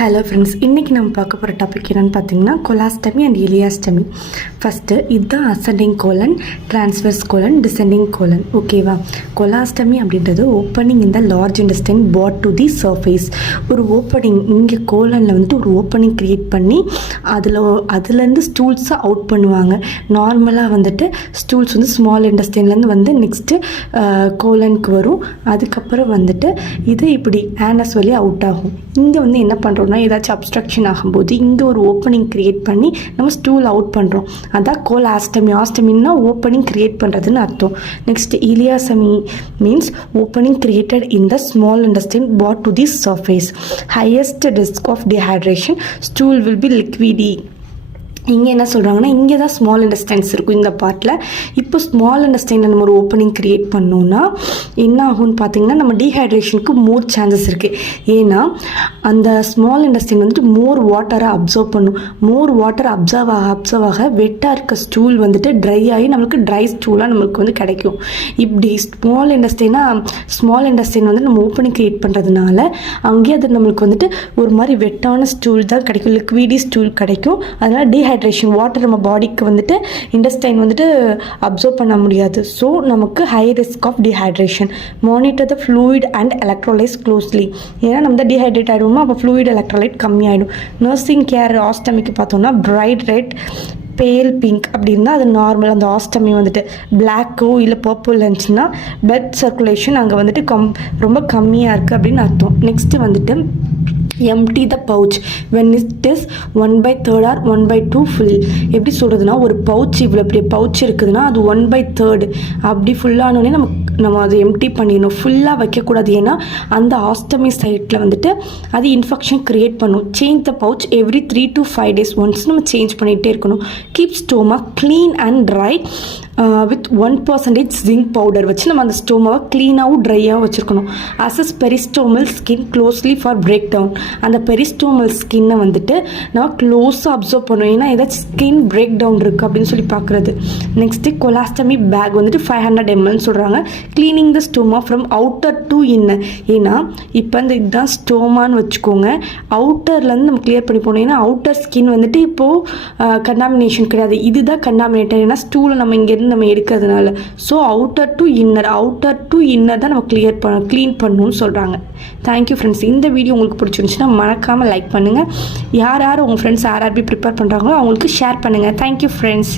Hello friends, இன்றைக்கி நம்ம பார்க்க போகிற டாபிக் என்னென்னு பார்த்தீங்கன்னா கொலாஸ்டமி அண்ட் இலியாஸ்டமி. ஃபஸ்ட்டு இதுதான் ascending colon, transverse colon, descending colon. ஓகேவா? கொலாஸ்டமி அப்படின்றது ஓப்பனிங் இந்த large intestine brought to the surface. ஒரு ஓப்பனிங் இங்கே கோலனில் வந்துட்டு ஒரு ஓப்பனிங் க்ரியேட் பண்ணி அதுலேருந்து ஸ்டூல்ஸை அவுட் பண்ணுவாங்க. நார்மலாக வந்துட்டு ஸ்டூல்ஸ் வந்து ஸ்மால் இன்டெஸ்டைன்லேருந்து வந்து நெக்ஸ்ட்டு கோலனுக்கு வரும். அதுக்கப்புறம் வந்துட்டு இது இப்படி ஆனஸ் வழி அவுட் ஆகும். இங்கே வந்து என்ன பண்ணுறோம்னா ஏதாச்சும் அப்ஸ்ட்ரக்ஷன் ஆகும்போது இங்கே ஒரு ஓப்பனிங் க்ரியேட் பண்ணி நம்ம ஸ்டூல் அவுட் பண்ணுறோம். அதான் கோலாஸ்டமி. ஆஸ்டமின்னா ஓப்பனிங் க்ரியேட் பண்ணுறதுன்னு அர்த்தம். Next ileostomy means opening created in the small intestine brought to the surface. Highest risk of dehydration, stool will be liquidy. இங்கே என்ன சொல்கிறாங்கன்னா இங்கே தான் ஸ்மால் இன்டெஸ்டைன்ஸ் இருக்கும் இந்த பார்ட்டில். இப்போ ஸ்மால் இன்டெஸ்டைனில் நம்ம ஒரு ஓப்பனிங் க்ரியேட் பண்ணோன்னா என்ன ஆகும்னு பார்த்தீங்கன்னா நம்ம டீஹைட்ரேஷனுக்கு மோர் சான்சஸ் இருக்குது. ஏன்னா அந்த ஸ்மால் இன்டெஸ்டைன் வந்துட்டு மோர் வாட்டரை அப்சர்வ் பண்ணும். மோர் வாட்டர் அப்சர்வ் ஆக வெட்டாக இருக்க ஸ்டூல் வந்துட்டு ட்ரை ஆகி நம்மளுக்கு ட்ரை ஸ்டூலாக நம்மளுக்கு வந்து கிடைக்கும். இப்படி ஸ்மால் இன்டெஸ்டைன் வந்து நம்ம ஓப்பனிங் க்ரியேட் பண்ணுறதுனால அங்கேயே அது நம்மளுக்கு வந்துட்டு ஒரு மாதிரி வெட்டான ஸ்டூல் தான் கிடைக்கும், லிக்விடி ஸ்டூல் கிடைக்கும். அதனால் டீஹைட்ரேஷன் வாட்டர் நம்ம பாடிக்கு வந்துட்டு இன்டெஸ்டைன் வந்துட்டு அப்சர்வ் பண்ண முடியாது. ஸோ நமக்கு high risk of dehydration. Monitor the fluid and electrolytes closely. ஏன்னா நம்ம தான் டீஹைட்ரேட் ஆகிடுவோமோ அப்போ ஃப்ளூயிட் எலக்ட்ரோலைட் கம்மியாயிடும். நர்சிங் கேர் ஆஸ்டமிக்கு பார்த்தோம்னா பிரைட் ரெட், பேல் பிங்க் அப்படி இருந்தால் அது நார்மல். அந்த ஆஸ்டமி வந்துட்டு பிளாக்கோ இல்லை பர்பிள் இருந்துச்சுன்னா பிளட் சர்க்குலேஷன் அங்கே வந்துட்டு ரொம்ப கம்மியாக இருக்குது அப்படின்னு அர்த்தம். நெக்ஸ்ட்டு வந்துட்டு empty the pouch when it is 1/3 or 1/2 full. எப்படி சொல்கிறதுனா ஒரு பவுச் இவ்வளோ பெரிய பவுச் இருக்குதுன்னா அது 1/3 அப்படி ஃபுல்லானோடனே நம்ம அதை எம்டி பண்ணிடணும். ஃபுல்லாக வைக்கக்கூடாது. ஏன்னா அந்த ஆஸ்டமி சைட்டில் வந்துட்டு அது இன்ஃபெக்ஷன் க்ரியேட் பண்ணும். Change the pouch every 3 to 5 days once நம்ம சேஞ்ச் பண்ணிகிட்டே இருக்கணும். Keep stomach clean and dry with 1% zinc powder வச்சு நம்ம அந்த ஸ்டோமாவை க்ளீனாகவும் ட்ரையாகவும் வச்சுருக்கணும். Assess peristomal skin closely for break down. அந்த பெரிஸ்டோமல் ஸ்கின்னை வந்துட்டு நம்ம க்ளோஸாக அப்சர்வ் பண்ணுவோம். ஏன்னா ஏதாச்சும் ஸ்கின் பிரேக் டவுன் இருக்குது அப்படின்னு சொல்லி பார்க்குறது. நெக்ஸ்ட்டு கொலாஸ்டமி பேக் வந்துட்டு 500 ml சொல்கிறாங்க. Cleaning the stroma from outer to inner. ஏன்னா இப்போ இதுதான் ஸ்டோமான்னு வச்சுக்கோங்க. அவுட்டர்லேருந்து நம்ம கிளியர் பண்ணி போகணும். ஏன்னா அவுட்டர் ஸ்கின் வந்துட்டு இப்போது கண்டாமினேஷன் கிடையாது, இதுதான் கண்டாமினேட்டட். ஏன்னா ஸ்டூலை நம்ம இங்கேருந்து நம்ம எடுக்கிறதுனால. ஸோ அவுட்டர் டு இன்னர் தான் நம்ம க்ளீன் பண்ணணும்னு சொல்கிறாங்க. Thank you friends. இந்த வீடியோ உங்களுக்கு பிடிச்சிருந்துச்சுன்னா மறக்காமல் லைக் பண்ணுங்கள். யார் உங்கள் ஃப்ரெண்ட்ஸ் ஆர்ஆர்பி ப்ரிப்பேர் பண்ணுறாங்களோ அவங்களுக்கு ஷேர் பண்ணுங்கள். Thank you friends.